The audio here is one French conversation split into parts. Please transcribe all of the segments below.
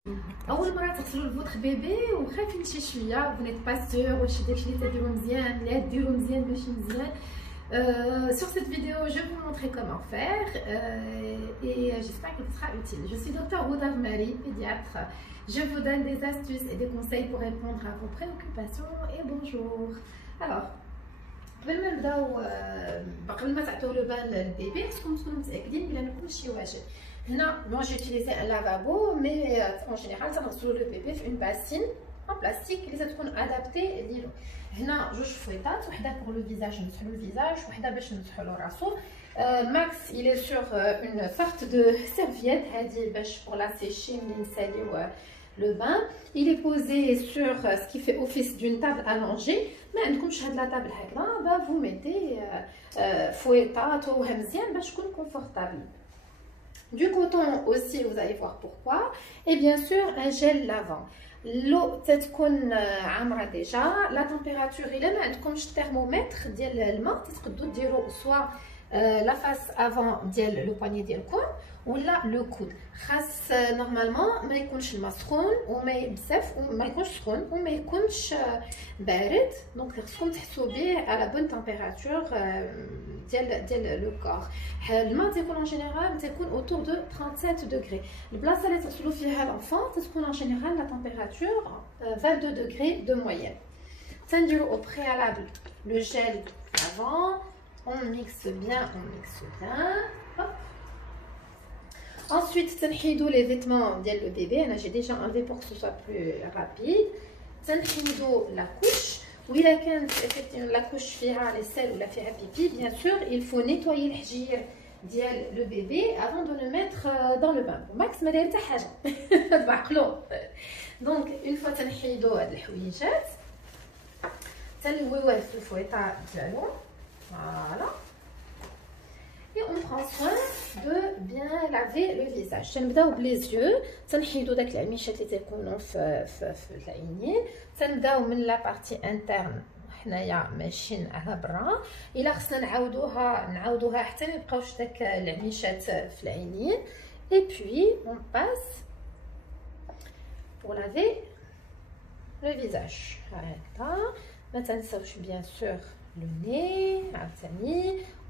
اول مره تغسلوا الفوتر بيبي وخايفين شي شويه فونيت با سور واش داكشي اللي تديروا مزيان لا ديروا مزيان ماشي مزيان. Sur cette vidéo, je vais vous montrer comment faire et j'espère qu'elle sera utile. Je suis Dr Houda Marie, pédiatre. Je vous donne des astuces et des conseils pour répondre à vos préoccupations et bonjour. Alors, قبل ما نبداو قبل ما تعطيو لو بان للبيبي خصكم تكونوا متاكدين بلا ما كلشي واجد. هنا moi j'ai utilisé un lavabo mais en général تنغسلوا لو بيبي في une bassine en plastique اللي تكون ادابتي ليلو. هنا جوج فويطات، وحده pour le visage نمسحوا له الفيزاج وحده باش نمسحوا له راسو. Max il est sur une sorte de serviette هذه باش pour la sécher ملي نساليو le bain. Il est posé sur ce qui fait office d'une table allongée. ما عندكمش هاد لا طابل هكذا vous mettez فويطات وهمزيان باش تكون confortable. Du coton aussi, vous allez voir pourquoi. Et bien sûr un gel lavant. L'eau تتكون عامره déjà. La température الا ما عندكمش thermomètre ديال الماء تقدروا ديروا soit la face avant ديال لو باني ديالكم ولا لو كود. خاص نورمالمون ما يكونش الماء سخون وما بزاف وما يكونش سخون وما يكونش بارد. دونك خصكم تحسوا به على بون تمبيراتور ديال لو كور. الماء تيكون ان جينيرال تيكون اوتور دو 37 دوغري. البلاصه اللي تغسلوا فيها لونفون تكون ان جينيرال لا تمبيراتور 22 دوغري دو موين. تنديروا au préalable le gel avant. On mixe bien, Hop. Ensuite, تنحيدو les vêtements ديال le bébé. J'ai déjà enlevé pour que ce soit plus rapide. تنحيدو la couche. وإلا كانت effectivement la couche فيها les selles ولا فيها pipi, bien sûr, il faut nettoyer الحجير ديال le bébé avant de le mettre dans le bain. Max ما داير حتى حاجة. بعقلو. Donc une fois تنحيدو هاد الحويجات تنلويوه في الفويطة ديالو. Voilà. Et on prend soin de bien laver le visage. تنبداو بليز يو تنحيدو داك العميشات اللي تيكونوا في العينين. تنبداو من لا بارتي انترن حنايا ماشيين على برا. الا خصنا نعاودوها حتى ما يبقاوش داك العميشات في العينين. Et puis on passe pour laver le visage. هكذا. ما تنساوش bien sûr le nez,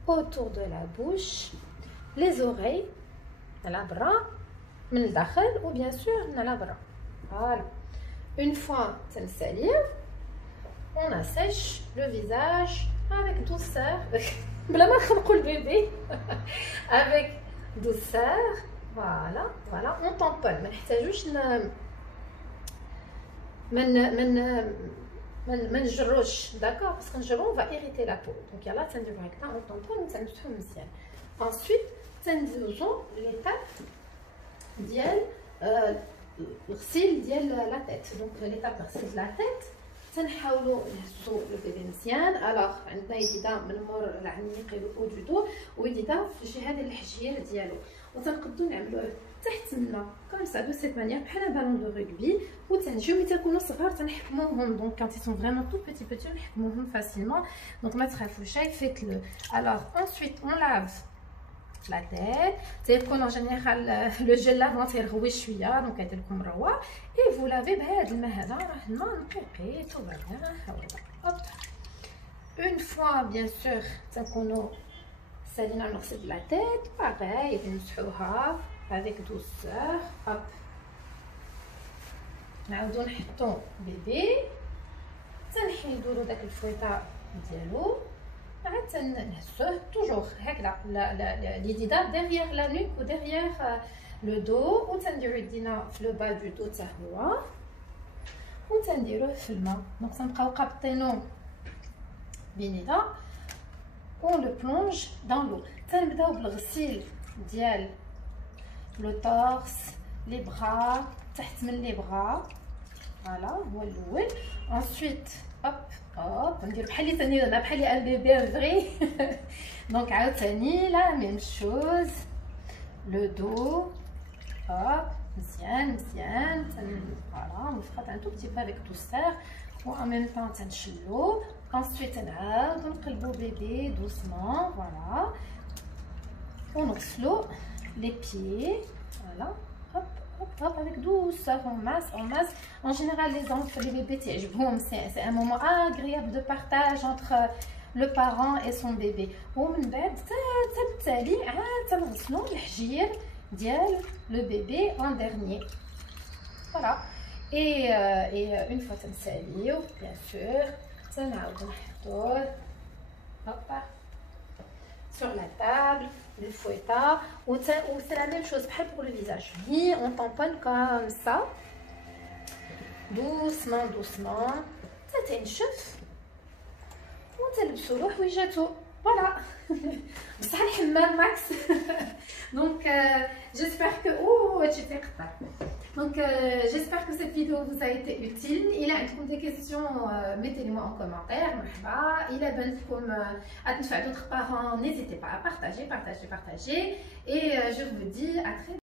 autour de la bouche, les oreilles, la bras, من الداخل ou bien sûr la bras. Voilà. Une fois تنساليو, on assèche le visage avec douceur. بلا ما نخنقوا البيبي. Avec douceur. Voilà, on tamponne. ما نحتاجوش ما نجروش داكوغ باسكو نجرو va irriter la peau. Donc يلا تنديرو هكذا اون طونبون وتنمسحو مزيان. ensuite تندوزو ليتاب ديال الغسيل ديال لا تيت. دونك ليتاب د غسيل لا تيت تنحاولوا نهزو لو بيبي مزيان. الوغ عندنا يديدا من مور العنيق او دو دو ويديدا في الجهه ديال الحجير ديالو وتنقدروا نعملوه تحت منا كوم سا دو سيت مانيير بحال بالون دو رugby. وتنجيو ملي تكونوا صغار تنحكموهم. دونك كانت يسون فريمون تو بيتي نحكموهم فاسيلمون. دونك ما تخافوش فيت لو. الوغ انسويت اون لاف لا تيت. تيكون ان جينيرال لو جيل لافون تيرغوي شويه دونك كيدير لكم روا. اي فو لافي بهذا الماء هذا راه الماء نقيقي تو بيان. هاو اون فوا بيان سور تنكونوا سالينا نغسل لا تيت باغي نمسحوها avec douceur. Hop. نعاودو نحطو بيبي تنحيدو له داك الفويطه ديالو عاد تنهزوه توجور هكذا اليديدا ديغيغ لا نوك و ديغيغ لو دو. وتنديرو يدينا في لو با دو دو حتى هو وتنديروه في الماء. دونك تنبقاو قابطينو بينيدا و لو بلونج دان لو. تنبداو بالغسيل ديال لو تورس لي بغا تحت من لي بغا. فوالا هو الاول. انسويت هوب ندير بحال اللي تاني انا بحال ان بيبي فري. دونك عاوتاني لا ميم شوز لو دو. هوب مزيان فوالا نفخط ان تو بتي با افيك دوسور و ان ميم طون تنشلو. انسويت نعاودو نقلبو بيبي دوسمون. فوالا ونغسلو les pieds. Voilà, hop hop, hop, avec douceur, en masse, en masse. En général, les enfants, les bébés, c'est un moment agréable de partage entre le parent et son bébé. ومن بعد بالتالي عاد تنغسلوا الحجير ديال le bébé en dernier. Voilà. Et une fois تنساليو bien sûr تنعاودو نحطوه hop sur la table, le fouettage, ou c'est la même chose pour le visage. Oui, on tamponne comme ça, doucement, doucement. C'était une chef. On تلبسوا روح وجهته. Voilà. بصح الحمام max. Donc j'espère que j'espère que cette vidéo vous a été utile. Il a des questions, mettez-les-moi en commentaire. Il a d'autres parents, n'hésitez pas à partager. Et je vous dis à très bientôt.